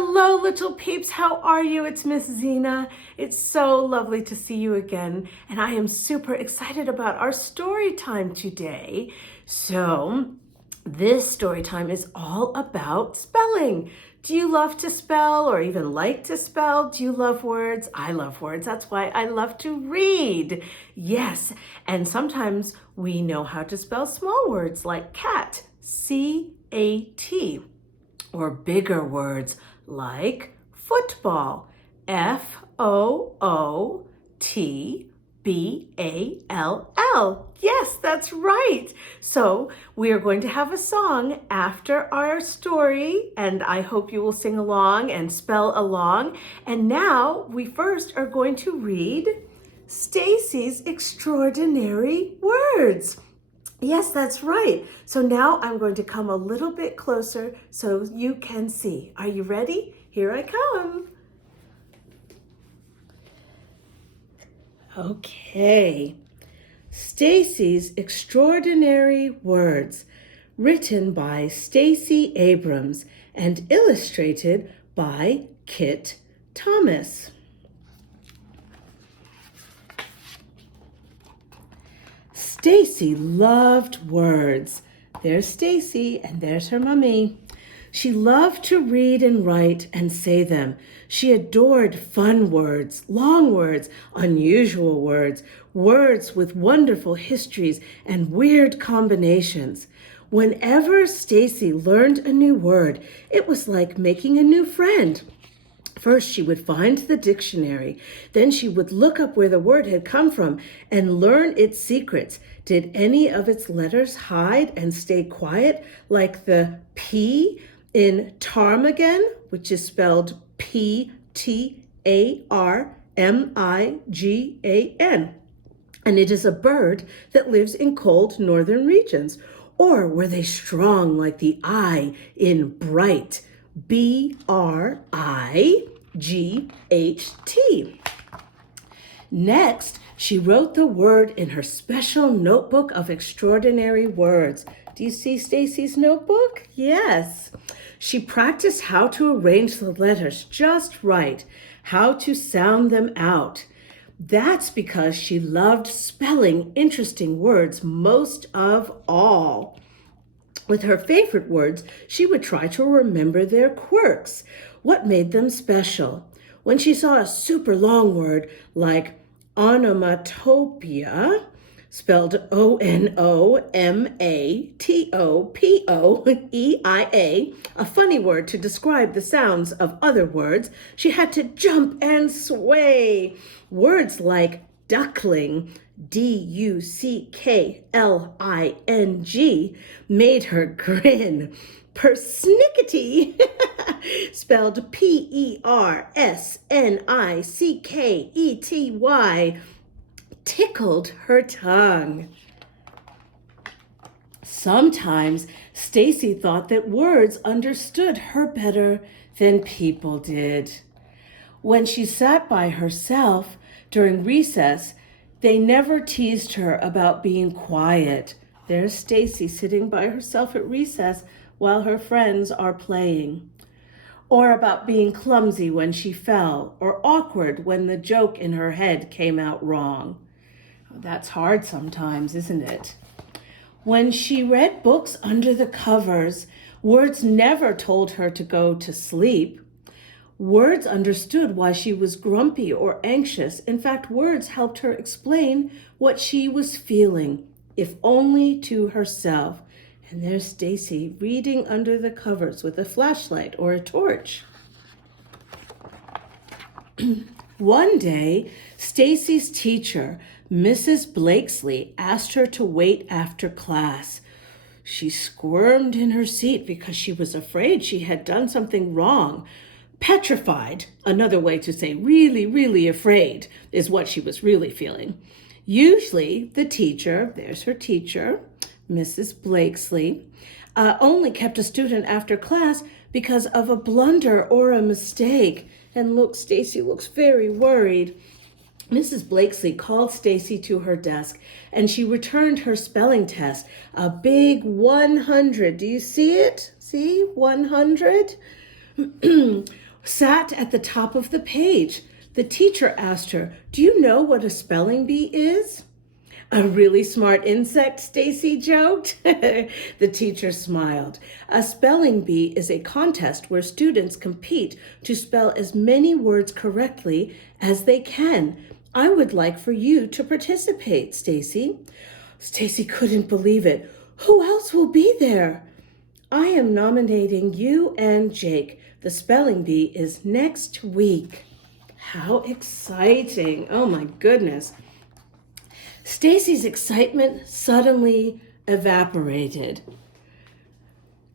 Hello, little peeps. How are you? It's Miss Zena. It's so lovely to see you again. And I am super excited about our story time today. So this story time is all about spelling. Do you love to spell or even like to spell? Do you love words? I love words. That's why I love to read. Yes, and sometimes we know how to spell small words like cat, C-A-T, or bigger words like football, F-O-O-T-B-A-L-L. Yes, that's right. So we are going to have a song after our story, and I hope you will sing along and spell along. And now we first are going to read Stacy's Extraordinary Words. Yes, that's right. So now I'm going to come a little bit closer so you can see. Are you ready? Here I come. Okay. Stacy's Extraordinary Words, written by Stacey Abrams and illustrated by Kitt Thomas. Stacy loved words. There's Stacy and there's her mummy. She loved to read and write and say them. She adored fun words, long words, unusual words, words with wonderful histories and weird combinations. Whenever Stacy learned a new word, it was like making a new friend. First, she would find the dictionary. Then she would look up where the word had come from and learn its secrets. Did any of its letters hide and stay quiet, like the P in ptarmigan, which is spelled P-T-A-R-M-I-G-A-N? And it is a bird that lives in cold northern regions. Or were they strong, like the I in bright? B-R-I-G-H-T. Next, she wrote the word in her special notebook of extraordinary words. Do you see Stacy's notebook? Yes. She practiced how to arrange the letters just right, how to sound them out. That's because she loved spelling interesting words most of all. With her favorite words, she would try to remember their quirks, what made them special. When she saw a super long word like onomatopoeia, spelled O-N-O-M-A-T-O-P-O-E-I-A, a funny word to describe the sounds of other words, she had to jump and sway. Words like duckling, D-U-C-K-L-I-N-G, made her grin. Persnickety, spelled P-E-R-S-N-I-C-K-E-T-Y, tickled her tongue. Sometimes Stacy thought that words understood her better than people did. When she sat by herself during recess, they never teased her about being quiet. There's Stacy sitting by herself at recess while her friends are playing. Or about being clumsy when she fell, or awkward when the joke in her head came out wrong. That's hard sometimes, isn't it? When she read books under the covers, words never told her to go to sleep. Words understood why she was grumpy or anxious. In fact, words helped her explain what she was feeling, if only to herself. And there's Stacy reading under the covers with a flashlight or a torch. One day, Stacy's teacher, Mrs. Blakesley, asked her to wait after class. She squirmed in her seat because she was afraid she had done something wrong. Petrified, another way to say really, really afraid, is what she was really feeling. Usually the teacher, there's her teacher, Mrs. Blakesley, only kept a student after class because of a blunder or a mistake. And look, Stacy looks very worried. Mrs. Blakesley called Stacy to her desk and she returned her spelling test, a big 100. Do you see it? See, 100? sat at the top of the page. The teacher asked her, "Do you know what a spelling bee is?" "A really smart insect," Stacy joked. The teacher smiled. "A spelling bee is a contest where students compete to spell as many words correctly as they can. I would like for you to participate, Stacy." Stacy couldn't believe it. "Who else will be there?" "I am nominating you and Jake. The spelling bee is next week." How exciting. Oh my goodness. Stacy's excitement suddenly evaporated.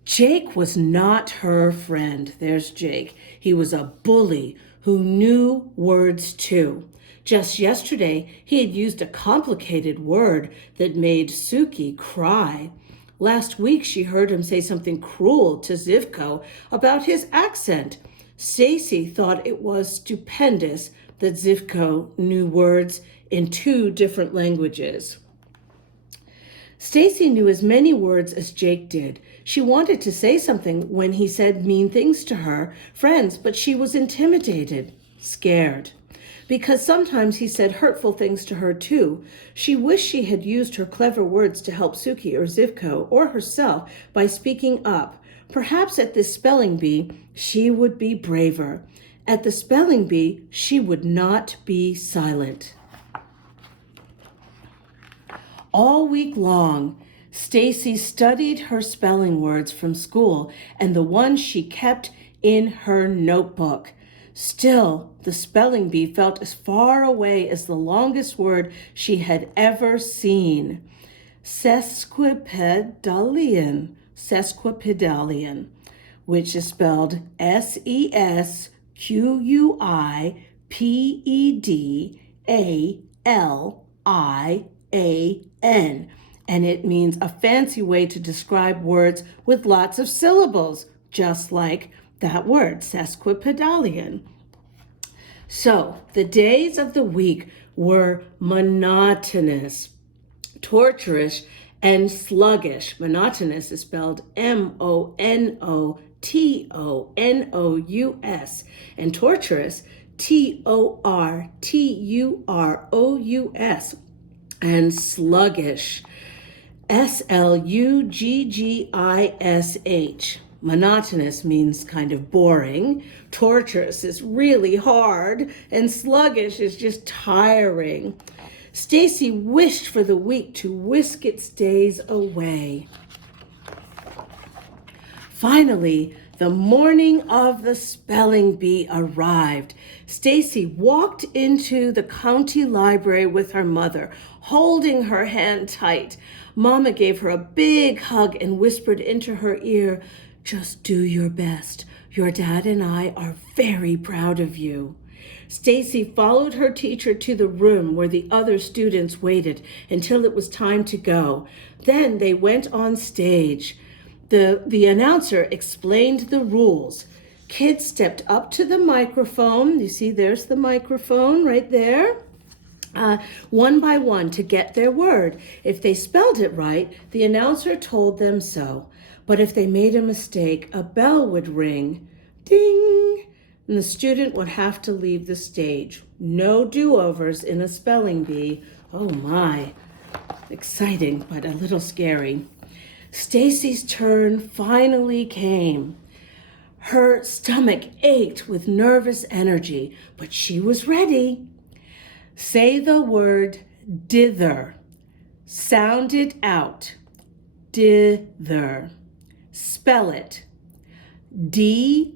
Jake was not her friend. There's Jake. He was a bully who knew words too. Just yesterday, he had used a complicated word that made Suki cry. Last week, she heard him say something cruel to Zivko about his accent. Stacy thought it was stupendous that Zivko knew words in 2 different languages. Stacy knew as many words as Jake did. She wanted to say something when he said mean things to her friends, but she was intimidated, scared. Because sometimes he said hurtful things to her too. She wished she had used her clever words to help Suki or Zivko or herself by speaking up. Perhaps at this spelling bee, she would be braver. At the spelling bee, she would not be silent. All week long, Stacy studied her spelling words from school and the ones she kept in her notebook. Still, the spelling bee felt as far away as the longest word she had ever seen. Sesquipedalian, which is spelled Sesquipedalian, and it means a fancy way to describe words with lots of syllables, just like that word, sesquipedalian. So the days of the week were monotonous, torturous, and sluggish. Monotonous is spelled Monotonous, and torturous, Torturous, and sluggish, Sluggish. Monotonous means kind of boring. Torturous is really hard, and sluggish is just tiring. Stacy wished for the week to whisk its days away. Finally, the morning of the spelling bee arrived. Stacy walked into the county library with her mother, holding her hand tight. Mama gave her a big hug and whispered into her ear, "Just do your best. Your dad and I are very proud of you." Stacy followed her teacher to the room where the other students waited until it was time to go. Then they went on stage. The announcer explained the rules. Kids stepped up to the microphone. You see, there's the microphone right there. One by one to get their word. If they spelled it right, the announcer told them so. But if they made a mistake, a bell would ring. Ding! And the student would have to leave the stage. No do-overs in a spelling bee. Oh my. Exciting, but a little scary. Stacy's turn finally came. Her stomach ached with nervous energy, but she was ready. Say the word dither. Sound it out. Dither. Spell it. Dither.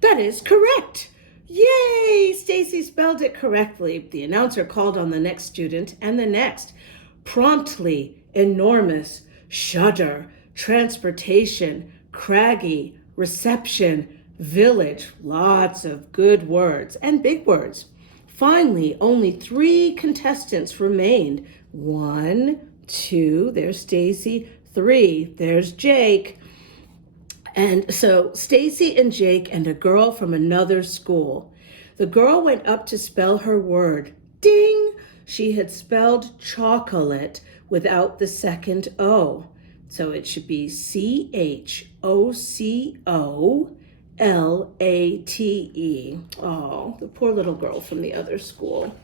That is correct. Yay! Stacy spelled it correctly. The announcer called on the next student and the next. Promptly, enormous, shudder, transportation, craggy, reception, village, lots of good words and big words. Finally, only 3 contestants remained. 1, 2, there's Stacy. 3, there's Jake. And so Stacy and Jake and a girl from another school. The girl went up to spell her word. Ding! She had spelled chocolate without the second O. So it should be Chocolate. Oh, the poor little girl from the other school.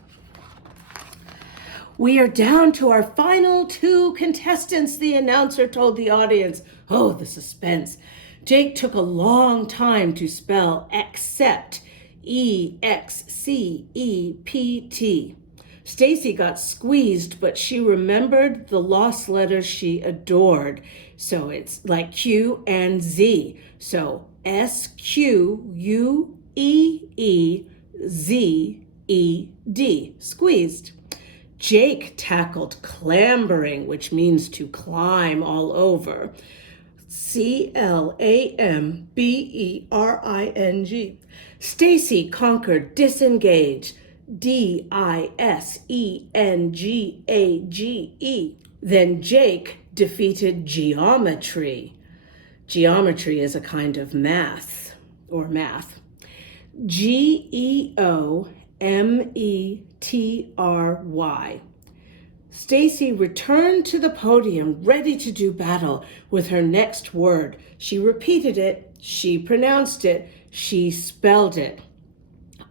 We are down to our final 2 contestants, the announcer told the audience. Oh, the suspense. Jake took a long time to spell except, E-X-C-E-P-T. Stacy got squeezed, but she remembered the lost letters she adored. So it's like Q and Z. So S-Q-U-E-E-Z-E-D, squeezed. Jake tackled clambering, which means to climb all over. C-L-A-M-B-E-R-I-N-G. Stacy conquered disengage. D-I-S-E-N-G-A-G-E. Then Jake defeated geometry. Geometry is a kind of math. G-E-O-M-E-T-R-Y. Stacy returned to the podium, ready to do battle with her next word. She repeated it, she pronounced it, she spelled it.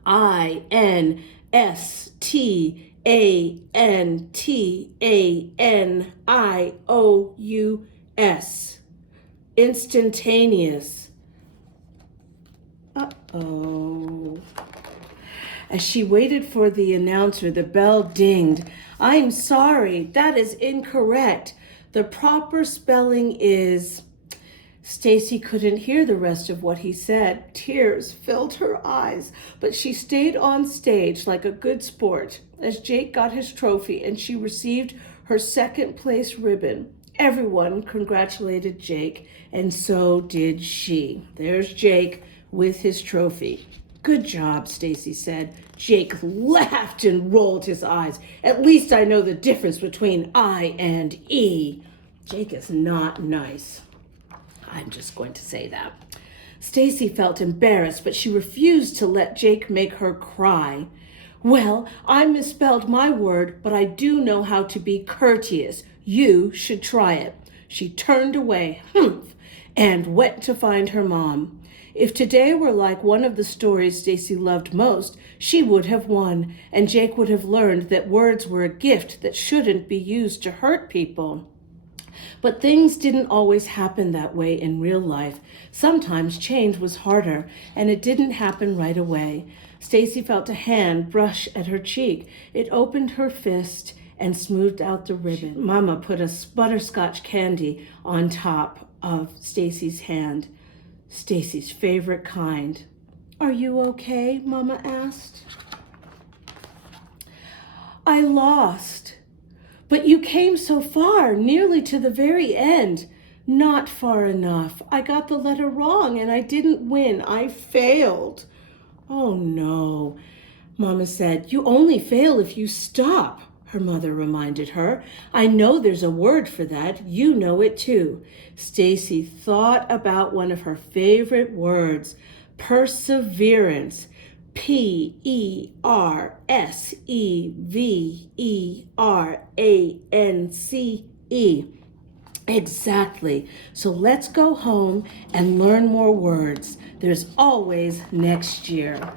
I-N-S-T-A-N-T-A-N-I-O-U-S. Instantaneous. Uh-oh. As she waited for the announcer, the bell dinged. I'm sorry, that is incorrect. The proper spelling is... Stacy couldn't hear the rest of what he said. Tears filled her eyes, but she stayed on stage like a good sport as Jake got his trophy and she received her 2nd place ribbon. Everyone congratulated Jake, and so did she. There's Jake with his trophy. Good job, Stacy said. Jake laughed and rolled his eyes. At least I know the difference between I and E. Jake is not nice. I'm just going to say that. Stacy felt embarrassed, but she refused to let Jake make her cry. Well, I misspelled my word, but I do know how to be courteous. You should try it. She turned away, and went to find her mom. If today were like one of the stories Stacy loved most, she would have won, and Jake would have learned that words were a gift that shouldn't be used to hurt people. But things didn't always happen that way in real life. Sometimes change was harder, and it didn't happen right away. Stacy felt a hand brush at her cheek. It opened her fist and smoothed out the ribbon. Mama put a butterscotch candy on top of Stacy's hand. Stacy's favorite kind. Are you okay? Mama asked. I lost. But you came so far, nearly to the very end. Not far enough. I got the letter wrong and I didn't win. I failed. Oh no, Mama said. You only fail if you stop, her mother reminded her. I know there's a word for that. You know it too. Stacy thought about one of her favorite words, perseverance. P-E-R-S-E-V-E-R-A-N-C-E. Exactly. So let's go home and learn more words. There's always next year.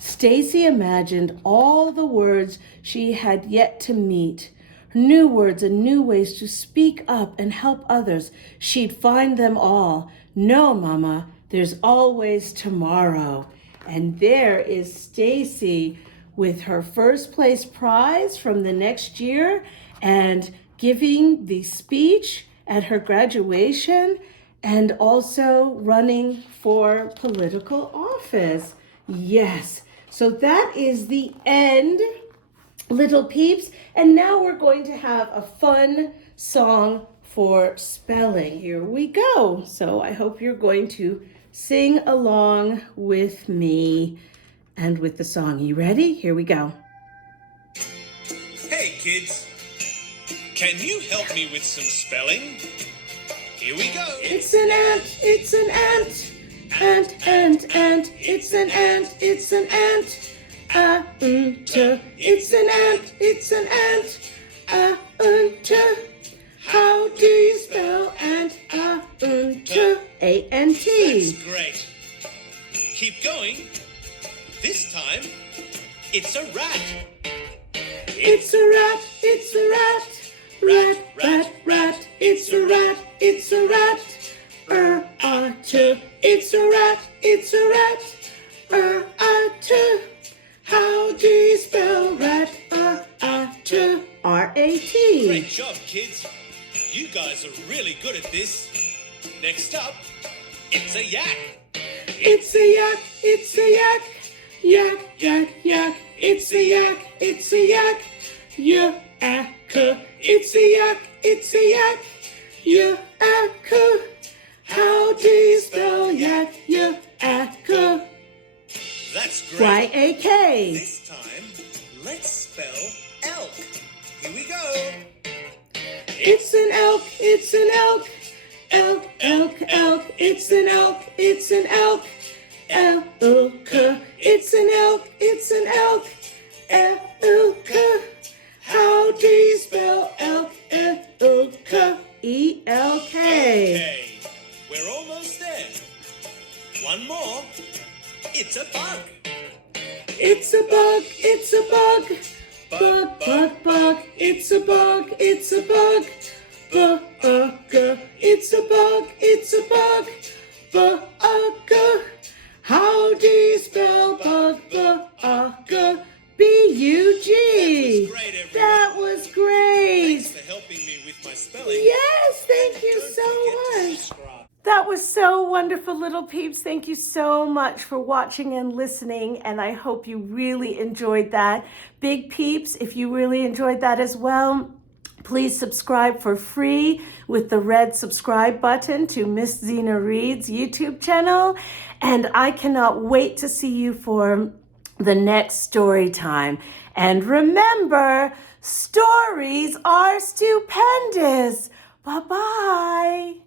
Stacy imagined all the words she had yet to meet. New words and new ways to speak up and help others. She'd find them all. No, Mama, there's always tomorrow. And there is Stacy with her first place prize from the next year and giving the speech at her graduation and also running for political office. Yes, so that is the end, little peeps. And now we're going to have a fun song for spelling. Here we go. So I hope you're going to sing along with me and with the song. You ready? Here we go. Hey kids, can you help me with some spelling? Here we go. It's an ant, it's an ant. Ant, ant, ant. It's an ant, it's an ant. It's an ant, it's an ant. How do R-A-N-T. That's great. Keep going. This time, it's a rat. It's a rat, it's a rat. Rat, rat, rat. It's a rat, it's a rat. R-A-T. It's a rat, it's a rat. R-A-T. How do you spell rat? R-A-T. R-A-T. Great job, kids. You guys are really good at this. Next up, it's a yak. It's a yak, it's a yak. Yak, yak, yak. It's a yak, it's a yak. Yak, it's a yak, it's a yak. Yak. How do you spell yak? Yak. That's great. Y-A-K. This time, let's spell elk. Here we go. It's an elk, it's an elk. Elk, elk, elk. It's an elk, it's an elk. Elk. It's an elk, it's an elk. Elk. How do you spell elk? Elk. E-L-K. Okay, we're almost there. One more. It's a bug. It's a bug, it's a bug. Bug, bug, bug. It's a bug, it's a bug. Bug. It's a bug, it's a bug. Bug. How do you spell bug? Bug. B-U-G. That was great, everyone. That was great. Thanks for helping me with my spelling. Yes, thank you Don't so forget to much. subscribe. That was so wonderful, little peeps. Thank you so much for watching and listening, and I hope you really enjoyed that. Big peeps, if you really enjoyed that as well, please subscribe for free with the red subscribe button to Miss Zena Reads YouTube channel. And I cannot wait to see you for the next story time. And remember, stories are stupendous. Bye-bye.